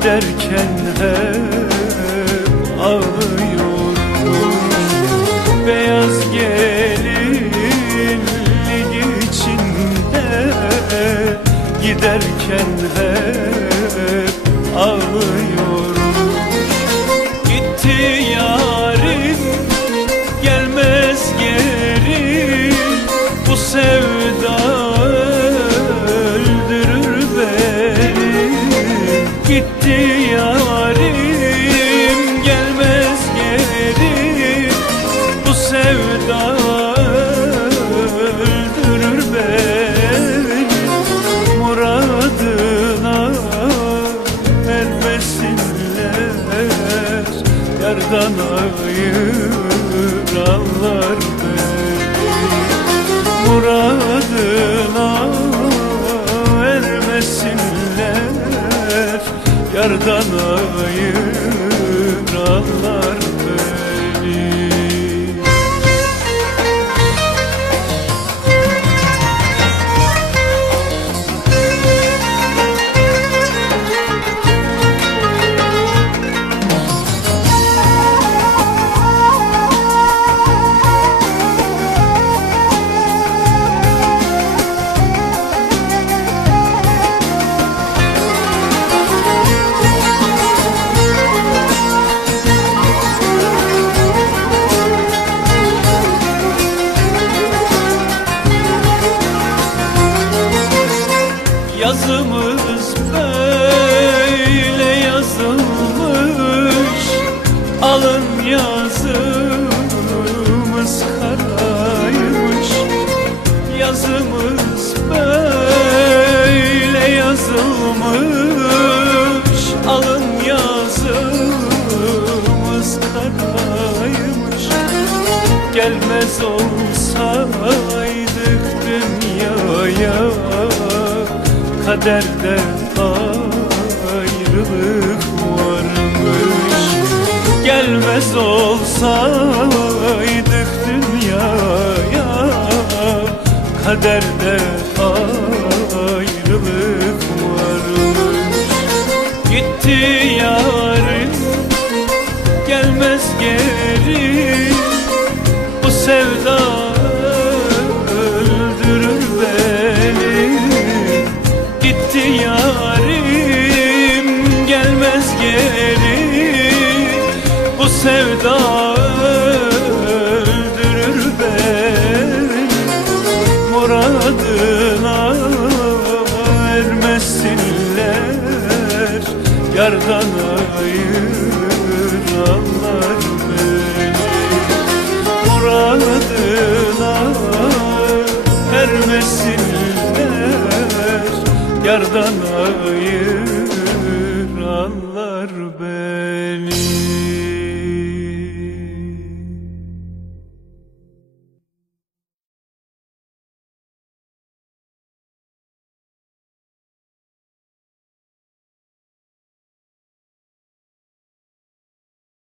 Giderken hep ağlıyorum Beyaz gelinlik içinde Giderken hep ağlıyorum Gitti yarim gelmez geri. Bu sevda öldürür beni Muradına ermesinler. Yardan ayıranlar beni. Muradına Yardan Yazımız böyle yazılmış. Alın yazımız karaymış. Yazımız böyle yazılmış. Alın yazımız karaymış. Gelmez olsaydık dünyaya Kaderde ayrılık varmış. Gelmez olsaydık dünyaya Kaderde ayrılık sevda öldürür beni. Muradına ermesinler Yardan ayıranlar beni. Muradına ermesinler Yardan ayıranlar